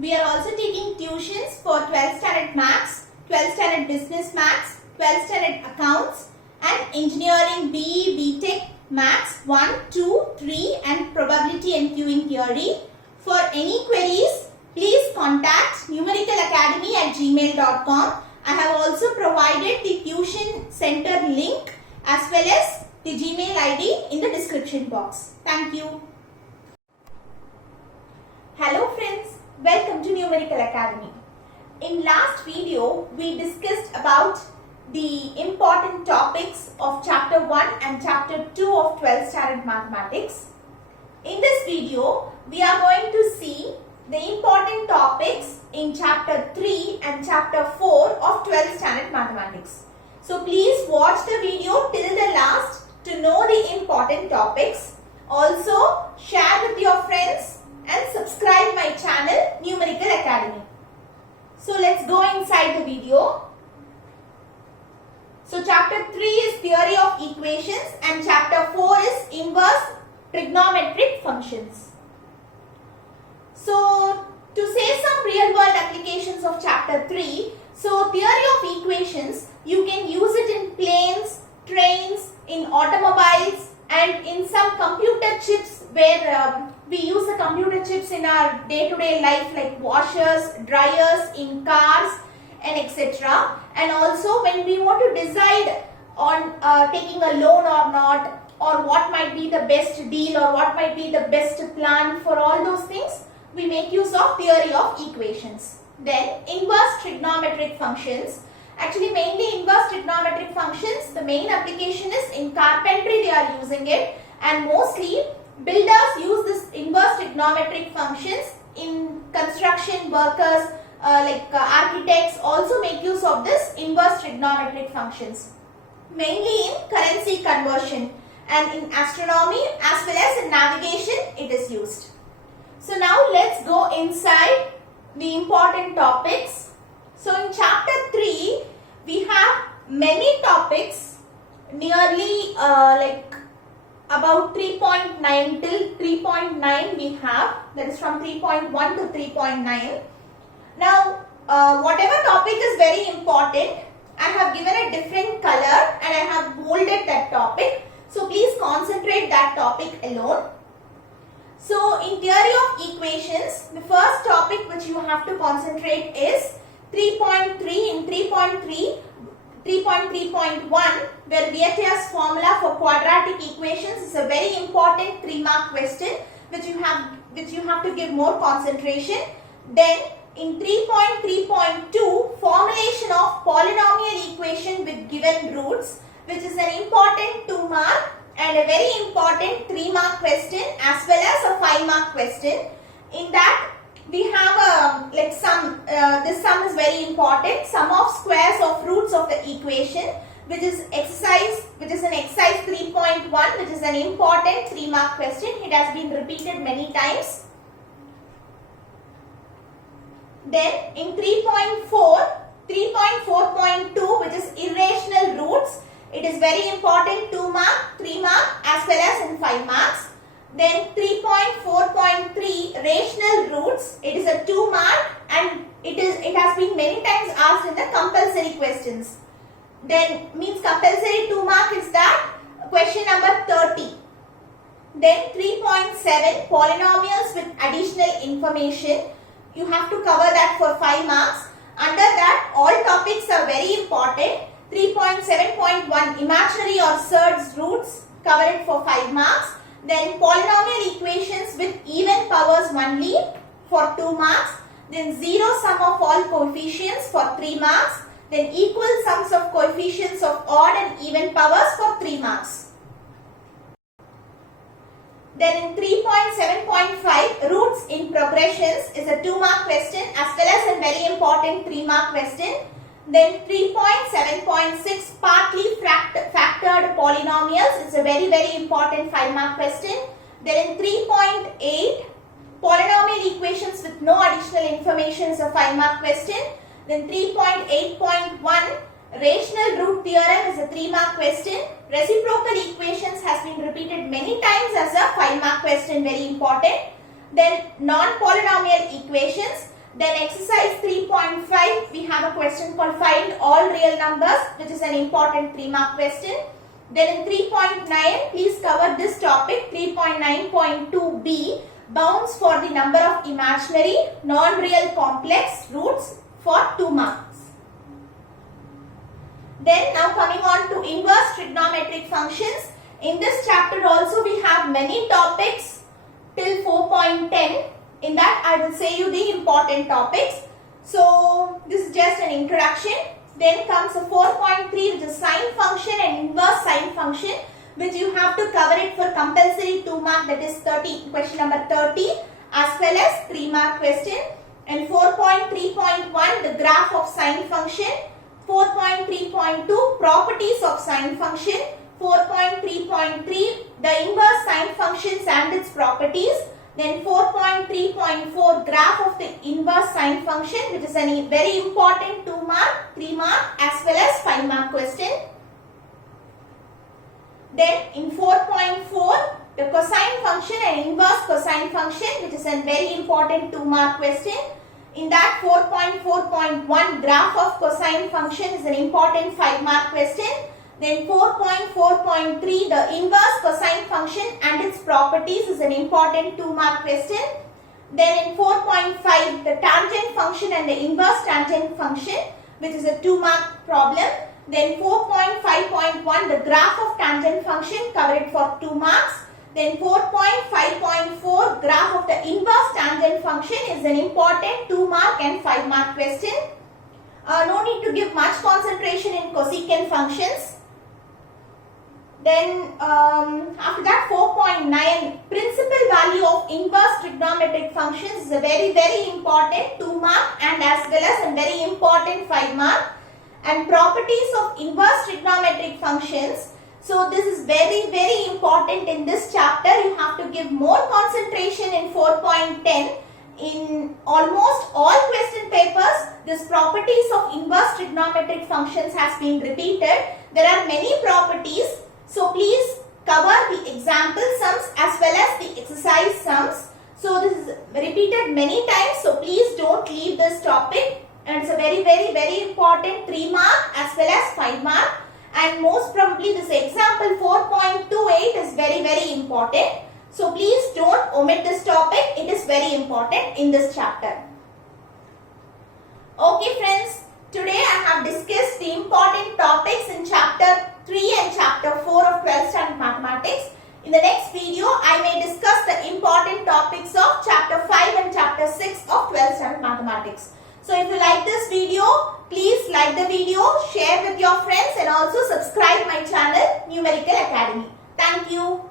We are also taking tuitions for 12th Standard Maths, 12th Standard Business Maths, 12th Standard Accounts and Engineering BE BTech Maths 1, 2, 3 and Probability and Queuing Theory. For any queries, please contact numericalacademy@gmail.com. I have also provided the tuition center link as well as the Gmail ID in the description box. Thank you. Hello friends, welcome to Numerical Academy. In last video, we discussed about the important topics of chapter 1 and chapter 2 of 12th Standard Mathematics. In this video, we are going to see the important topics in chapter 3 and chapter 4 of 12th Standard Mathematics. So please watch the video till the last to know the important topics. Also share with your friends and subscribe my channel Numerical Academy. So let's go inside the video. So chapter 3 is theory of equations and chapter 4 is inverse trigonometric functions. So to say some real world applications of chapter 3, so theory of equations, you can use it in planes, trains, in automobiles and in some computer chips where we use the computer chips in our day-to-day life like washers, dryers, in cars and etc. And also when we want to decide on taking a loan or not, or what might be the best deal or what might be the best plan, for all those things we make use of theory of equations. Then inverse trigonometric functions. Actually mainly inverse trigonometric functions, the main application is in carpentry they are using it, and mostly builders use this inverse trigonometric functions. In construction workers architects also make use of this inverse trigonometric functions. Mainly in currency conversion and in astronomy as well as in navigation it is used. So now let's go inside the important topics. So in chapter 3 we have many topics, nearly about 3.9 till 3.9 we have, that is from 3.1 to 3.9. Now whatever topic is very important, I have given a different color and I have bolded that topic. So please concentrate that topic alone. So in theory of equations, the first topic which you have to concentrate is 3.3. In 3.3.1 where Vijayaraghavan's formula for quadratic equations is a very important 3-mark question which you have to give more concentration. Then in 3.3.2 formulation of polynomial equation with given roots, which is an important 2-mark and a very important 3-mark question as well as a 5-mark question. In that we have a sum. This sum is very important. Sum of squares of roots of the equation, which is an exercise 3.1, which is an important 3-mark question. It has been repeated many times. Then in 3.4.2, which is irrational roots, it is very important 2-mark, 3-mark as well as in 5 marks. Then 3.4.3 rational roots, it is a 2-mark and it has been many times asked in the compulsory questions. Then means compulsory 2-mark is that question number 30. Then 3.7 polynomials with additional information. You have to cover that for 5 marks. Under that all topics are very important. 3.7.1 imaginary or surd roots, cover it for 5 marks. Then polynomial equations with even powers only for 2 marks. Then zero sum of all coefficients for 3 marks. Then equal sums of coefficients of odd and even powers for 3 marks. Then in 3.7.5 roots in progressions is a 2-mark question as well as a very important 3-mark question. Then 3.7.6 partly factored polynomials is a very important 5-mark question. Then in 3.8 polynomial equations with no additional information is a 5-mark question. Then 3.8.1 rational root theorem is a 3-mark question. Reciprocal equations has been repeated many times as a 5-mark question, very important. Then non-polynomial equations Then exercise 3.5, we have a question called find all real numbers, which is an important 3-mark question. Then in 3.9, please cover this topic. 3.9.2b, bounds for the number of imaginary non-real complex roots for 2 marks. Then now coming on to inverse trigonometric functions. In this chapter also we have many topics till 4.10. In that I will say you the important topics. So this is just an introduction. Then comes a 4.3, which is sine function and inverse sine function, which you have to cover it for compulsory 2 mark, that is 30, question number 30, as well as 3 mark question. And 4.3.1, the graph of sine function. 4.3.2, properties of sine function. 4.3.3, the inverse sine functions and its properties. Then 4.3.4, graph of the inverse sine function, which is a very important 2 mark, 3 mark as well as 5 mark question. Then in 4.4, the cosine function and inverse cosine function, which is a very important 2 mark question. In that 4.4.1, graph of cosine function is an important 5 mark question. Then 4.4.3, the inverse cosine function and its properties is an important 2 mark question. Then in 4.5, the tangent function and the inverse tangent function, which is a 2 mark problem. Then 4.5.1, the graph of tangent function, cover it for 2 marks. Then 4.5.4, graph of the inverse tangent function is an important 2 mark and 5 mark question. No need to give much concentration in cosecant functions. Then after that 4.9, principal value of inverse trigonometric functions is a very important 2 mark and as well as a very important 5 mark. And properties of inverse trigonometric functions. So this is very important in this chapter. You have to give more concentration in 4.10. In almost all question papers, this properties of inverse trigonometric functions has been repeated. There are many properties. So please cover the example sums as well as the exercise sums. So this is repeated many times. So please don't leave this topic. And it's a very important 3 mark as well as 5 mark. And most probably this example 4.28 is very important. So please don't omit this topic. It is very important in this chapter. Okay friends, today I have discussed the important topics in chapter 3 and chapter 4 of 12th Standard Mathematics. In the next video, I may discuss the important topics of chapter 5 and chapter 6 of 12th Standard Mathematics. So if you like this video, please like the video, share with your friends and also subscribe my channel Numerical Academy. Thank you.